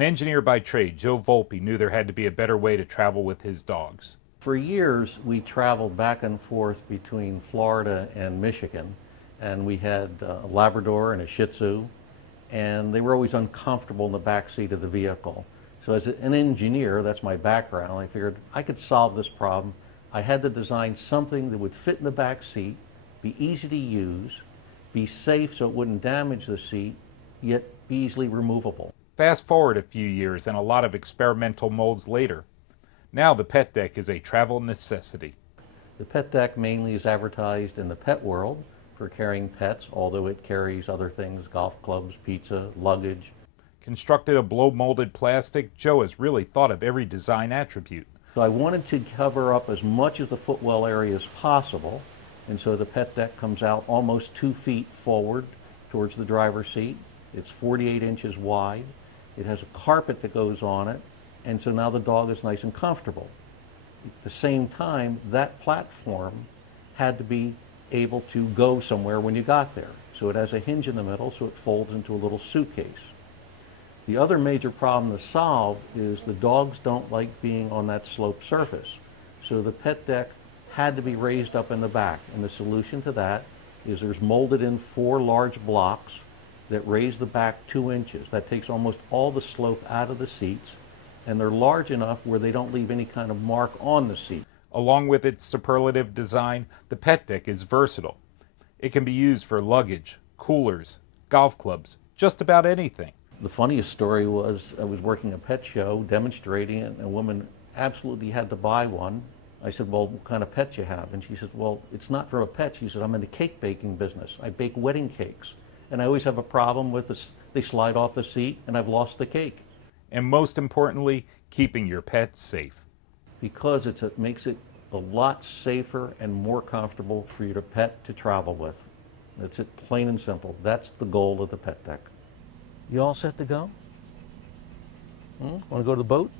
An engineer by trade, Joe Volpe knew there had to be a better way to travel with his dogs. For years, we traveled back and forth between Florida and Michigan, and we had a Labrador and a Shih Tzu, and they were always uncomfortable in the back seat of the vehicle. So as an engineer, that's my background, I figured I could solve this problem. I had to design something that would fit in the back seat, be easy to use, be safe so it wouldn't damage the seat, yet be easily removable. Fast forward a few years and a lot of experimental molds later. Now the PetDek is a travel necessity. The PetDek mainly is advertised in the pet world for carrying pets, although it carries other things, golf clubs, pizza, luggage. Constructed of blow-molded plastic, Joe has really thought of every design attribute. So I wanted to cover up as much of the footwell area as possible, and so the PetDek comes out almost 2 feet forward towards the driver's seat. It's 48 inches wide. It has a carpet that goes on it, and so now the dog is nice and comfortable. At the same time, that platform had to be able to go somewhere when you got there. So it has a hinge in the middle, so it folds into a little suitcase. The other major problem to solve is the dogs don't like being on that sloped surface. So the PetDek had to be raised up in the back, and the solution to that is there's molded in 4 large blocks that raise the back 2 inches. That takes almost all the slope out of the seats, and they're large enough where they don't leave any kind of mark on the seat. Along with its superlative design, the PetDek is versatile. It can be used for luggage, coolers, golf clubs, just about anything. The funniest story was I was working a pet show, demonstrating it, and a woman absolutely had to buy one. I said, well, what kind of pet you have? And she said, well, it's not for a pet. She said, I'm in the cake baking business. I bake wedding cakes. And I always have a problem with this. They slide off the seat, and I've lost the cake. And most importantly, keeping your pet safe. Because it makes it a lot safer and more comfortable for your pet to travel with. That's it, plain and simple. That's the goal of the PetDek. You all set to go? Want to go to the boat?